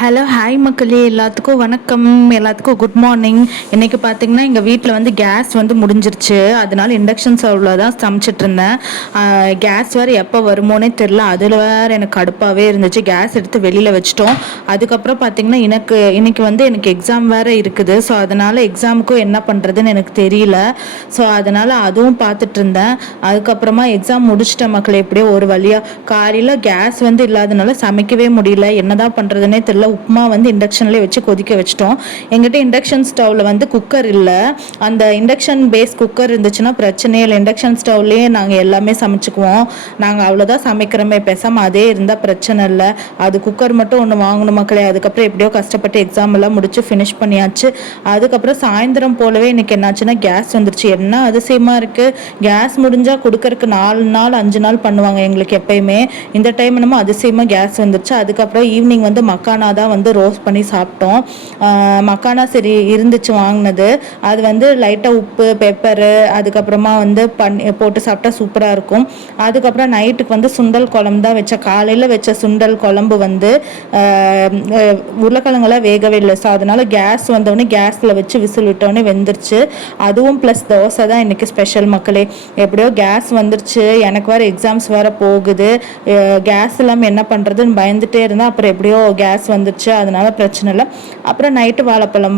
Hello hi மக்களே, எல்லாத்துக்கும் வணக்கம், எல்லாத்துக்கும் குட் மார்னிங். இன்றைக்கி பார்த்தீங்கன்னா எங்கள் வீட்டில் வந்து கேஸ் வந்து முடிஞ்சிருச்சு. அதனால இண்டக்ஷன் ஸ்டவ்வில் தான் சமைச்சிட்டு இருந்தேன். கேஸ் வேறு எப்போ வருமோனே தெரில. அதில் வேறு எனக்கு கடுப்பாகவே இருந்துச்சு. கேஸ் எடுத்து வெளியில் வச்சிட்டோம். அதுக்கப்புறம் பார்த்தீங்கன்னா இன்னைக்கு வந்து எனக்கு எக்ஸாம் வேறு இருக்குது. ஸோ அதனால் எக்ஸாமுக்கும் என்ன பண்ணுறதுன்னு எனக்கு தெரியல. ஸோ அதனால் அதுவும் பார்த்துட்டு இருந்தேன். அதுக்கப்புறமா எக்ஸாம் முடிச்சிட்ட மக்களே, எப்படியோ ஒரு வழியாக. காலையில் கேஸ் வந்து இல்லாதனால சமைக்கவே முடியல. என்னதான் பண்ணுறதுனே தெரியல. உப்புமா வந்து இண்டக்ஷன்லேயே வச்சு கொதிக்க வச்சிட்டோம். எங்கிட்ட இண்டக்ஷன் ஸ்டவ்வில் வந்து குக்கர் இல்லை. அந்த இண்டக்ஷன் பேஸ் குக்கர் இருந்துச்சுன்னா பிரச்சனையே இல்லை. இண்டக்ஷன் ஸ்டவ்லேயே நாங்கள் எல்லாமே சமைச்சுக்குவோம். நாங்கள் அவ்வளோதான் சமைக்கிறோமே, பேசாமல் அதே இருந்தால் பிரச்சனை இல்லை. அது குக்கர் மட்டும் ஒன்று வாங்கணும் மக்களே. அதுக்கப்புறம் எப்படியோ கஷ்டப்பட்டு எக்ஸாம் எல்லாம் முடிச்சு ஃபினிஷ் பண்ணியாச்சு. அதுக்கப்புறம் சாயந்தரம் போலவே இன்னைக்கு என்னாச்சுன்னா கேஸ் வந்துருச்சு. என்ன அதிசயமாக இருக்குது. கேஸ் முடிஞ்சால் கொடுக்கறக்கு 4 நாள் 5 நாள் பண்ணுவாங்க எங்களுக்கு எப்பயுமே. இந்த டைம் நம்ம அதிசயமாக கேஸ் வந்துருச்சு. அதுக்கப்புறம் ஈவினிங் வந்து மக்கானா தான் வந்து ரோஸ்ட் பண்ணி சாப்பிட்டோம். மக்கானா சரி இருந்துச்சு வாங்கினது. அது வந்து லைட்டாக உப்பு பெப்பரு அதுக்கப்புறமா வந்து போட்டு சாப்பிட்டா சூப்பராக இருக்கும். அதுக்கப்புறம் நைட்டுக்கு வந்து சுண்டல் குழம்பு தான் வச்சேன். காலையில் வச்ச சுண்டல் குழம்பு வந்து உருளைக்கிழங்கெல்லாம் வேகவே இல்லை. ஸோ அதனால கேஸ் வந்தோடனே கேஸில் வச்சு விசில் விட்டோடனே வெந்துருச்சு. அதுவும் ப்ளஸ் தோசை தான் இன்றைக்கி ஸ்பெஷல் மக்களே. எப்படியோ கேஸ் வந்துருச்சு. எனக்கு வேறு எக்ஸாம்ஸ் வேறு போகுது. கேஸ் இல்லாமல் என்ன பண்ணுறதுன்னு பயந்துகிட்டே இருந்தேன். அப்புறம் எப்படியோ கேஸ் வந்துருச்சு. அதனால பிரச்சனை இல்லை. அப்புறம் நைட்டு வாழைப்பழம்